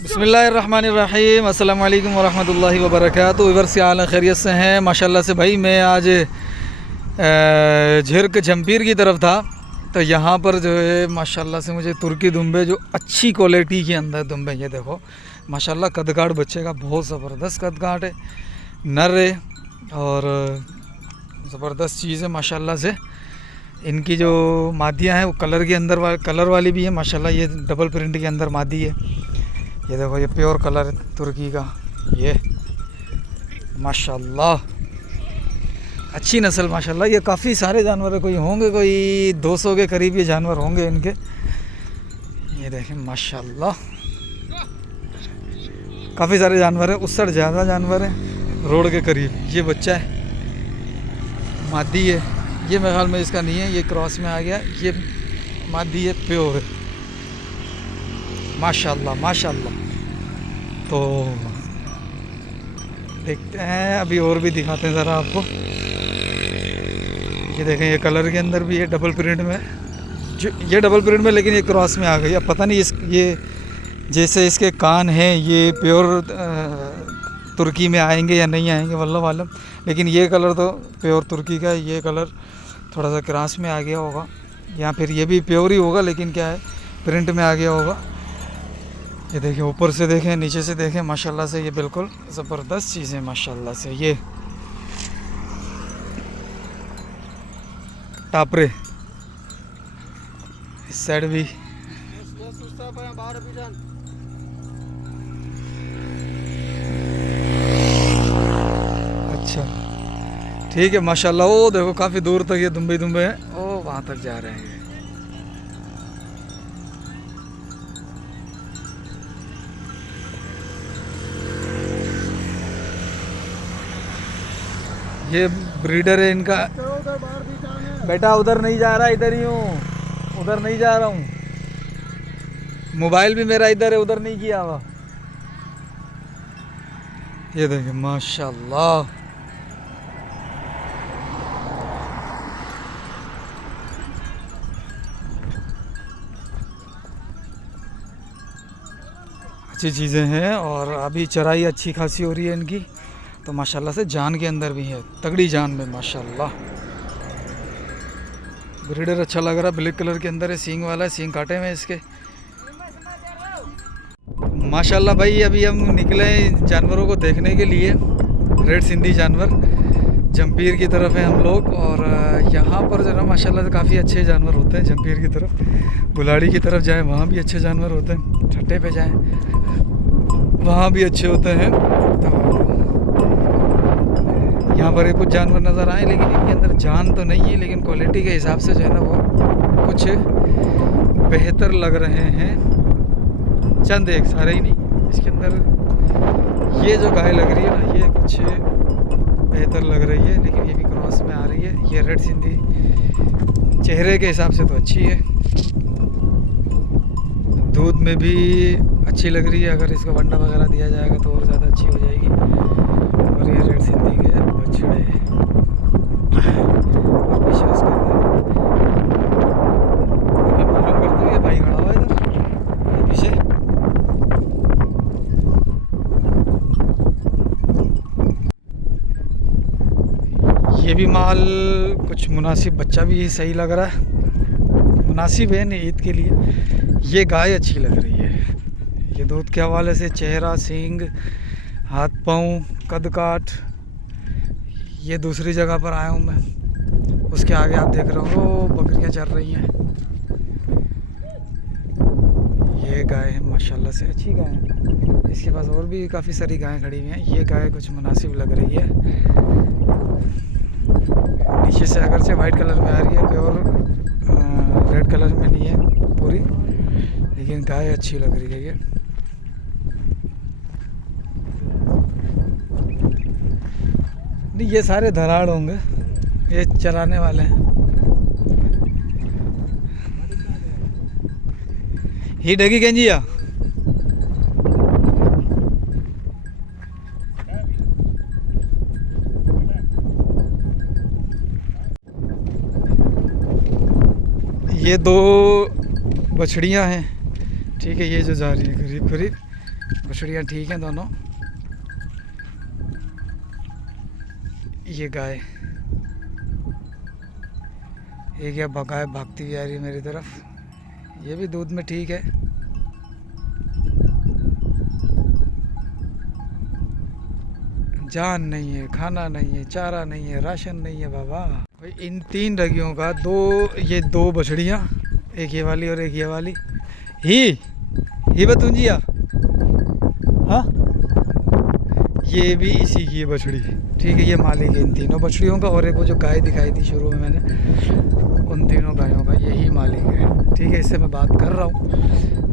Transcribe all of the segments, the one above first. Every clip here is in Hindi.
बिस्मिल्लाहिर्रहमानिर्रहीम अस्सलाम वालेकुम वरहमतुल्लाहि वबरकातुहू। इवर से आल खैरियत से हैं माशाल्लाह से। भाई मैं आज झिरक जम्पीर की तरफ था, तो यहाँ पर जो है माशाल्लाह से मुझे तुर्की दुम्बे जो अच्छी क्वालिटी के अंदर दुम्बे, ये देखो माशाल्लाह कदकाठ बच्चे का बहुत ज़बरदस्त कदकाठ है, नर है और ज़बरदस्त चीज़ है माशाल्लाह से। इनकी जो मादियाँ हैं वो कलर वाली भी है माशाल्लाह। ये डबल प्रिंट के अंदर मादी है, ये देखो ये प्योर कलर है तुर्की का, ये माशाल्लाह अच्छी नस्ल माशाल्लाह। ये काफ़ी सारे जानवर है, कोई होंगे कोई 200 के करीब ये जानवर होंगे इनके। ये देखें माशाल्लाह काफ़ी सारे जानवर है, उससे ज़्यादा जानवर है रोड के करीब। ये बच्चा है, मादी है, ये मेरे ख्याल में इसका नहीं है, ये क्रॉस में आ गया। ये मादी है, प्योर है माशाल्लाह माशाल्लाह। तो देखते हैं अभी और भी दिखाते हैं ज़रा आपको। ये देखें ये कलर के अंदर भी है, डबल प्रिंट में, जो ये डबल प्रिंट में, लेकिन ये क्रॉस में आ गई। अब पता नहीं ये जैसे इसके कान हैं ये प्योर तुर्की में आएंगे या नहीं आएंगे वल्लाह आलम, लेकिन ये कलर तो प्योर तुर्की का है। ये कलर थोड़ा सा क्रॉस में आ गया होगा, या फिर ये भी प्योर ही होगा लेकिन क्या है प्रिंट में आ गया होगा। ये देखें ऊपर से देखें नीचे से देखें माशाल्लाह से, ये बिल्कुल ज़बरदस्त चीज़ है माशाल्लाह से। ये टापरे इस साइड भी अच्छा ठीक है माशाल्लाह। वो देखो काफ़ी दूर तक ये दुम्बे हैं, ओ वहाँ तक जा रहे हैं। ये ब्रीडर है इनका। बेटा उधर नहीं जा रहा, इधर ही हूँ, उधर नहीं जा रहा हूँ। मोबाइल भी मेरा इधर है, उधर नहीं किया हुआ। ये देखिए माशाल्लाह अच्छी चीज़ें हैं, और अभी चराई अच्छी खासी हो रही है इनकी, तो माशाल्लाह से जान के अंदर भी है, तगड़ी जान में माशाल्लाह। ब्रीडर अच्छा लग रहा है, ब्लैक कलर के अंदर है, सींग वाला है, सींग काटे में इसके माशाल्लाह। भाई अभी हम निकले जानवरों को देखने के लिए, रेड सिंधी जानवर जम्पीर की तरफ है हम लोग। और यहाँ पर जो है माशाल्लाह से काफ़ी अच्छे जानवर होते हैं। जम्पीर की तरफ, बुलाड़ी की तरफ जाएँ वहाँ भी अच्छे जानवर होते हैं, ठट्टे पे जाएँ वहाँ भी अच्छे होते हैं। तो यहाँ पर कुछ जानवर नज़र आए, लेकिन इनके अंदर जान तो नहीं है, लेकिन क्वालिटी के हिसाब से जो है ना वो कुछ बेहतर लग रहे हैं। चंद एक, सारे ही नहीं। इसके अंदर ये जो गाय लग रही है ना, ये कुछ बेहतर लग रही है, लेकिन ये भी क्रॉस में आ रही है। ये रेड सिंधी चेहरे के हिसाब से तो अच्छी है, दूध में भी अच्छी लग रही है। अगर इसको वंडा वगैरह दिया जाएगा तो और ज़्यादा अच्छी हो जाएगी। और ये रेड सिंधी के बछड़े और पीछे उसके मालूम करते हुए भाई खड़ा हुआ है इधर पीछे। ये भी माल कुछ मुनासिब, बच्चा भी सही लग रहा है, मुनासिब है नहीं ईद के लिए। ये गाय अच्छी लग रही है, ये दूध के हवाले से, चेहरा, सींग, हाथ पाँव, कदकाठ। ये दूसरी जगह पर आया हूँ मैं, उसके आगे आप देख रहे हो बकरियाँ चल रही हैं। ये गाय है माशाल्लाह से, अच्छी गाय है। इसके पास और भी काफ़ी सारी गायें खड़ी हुई हैं। ये गाय कुछ मुनासिब लग रही है, नीचे से अगर से वाइट कलर में आ रही है, प्योर रेड कलर में नहीं है पूरी, लेकिन गाय अच्छी लग रही है। ये नहीं, ये सारे धराड़ होंगे, ये चराने वाले हैं। ही डगी गेंजिया ये दो बछड़ियां हैं, ठीक है। ये जो जा रही है करीब करीब बछड़ियाँ ठीक हैं दोनों। ये गाय, ये क्या गाय भागती हुई आ रही है मेरी तरफ। ये भी दूध में ठीक है। जान नहीं है, खाना नहीं है, चारा नहीं है, राशन नहीं है बाबा। भाई इन 3 रगियों का ये 2 बछड़ियाँ, एक ये वाली और एक ये वाली। ही बतूंजिया, हाँ ये भी इसी की है बछड़ी। ठीक है, ये मालिक है इन तीनों बछड़ियों का। और एक वो जो गाय दिखाई थी शुरू में मैंने, उन तीनों गायों का यही मालिक है। ठीक है, इससे मैं बात कर रहा हूँ,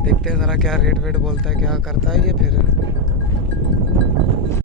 देखते हैं ज़रा क्या रेट वेट बोलता है, क्या करता है ये। फिर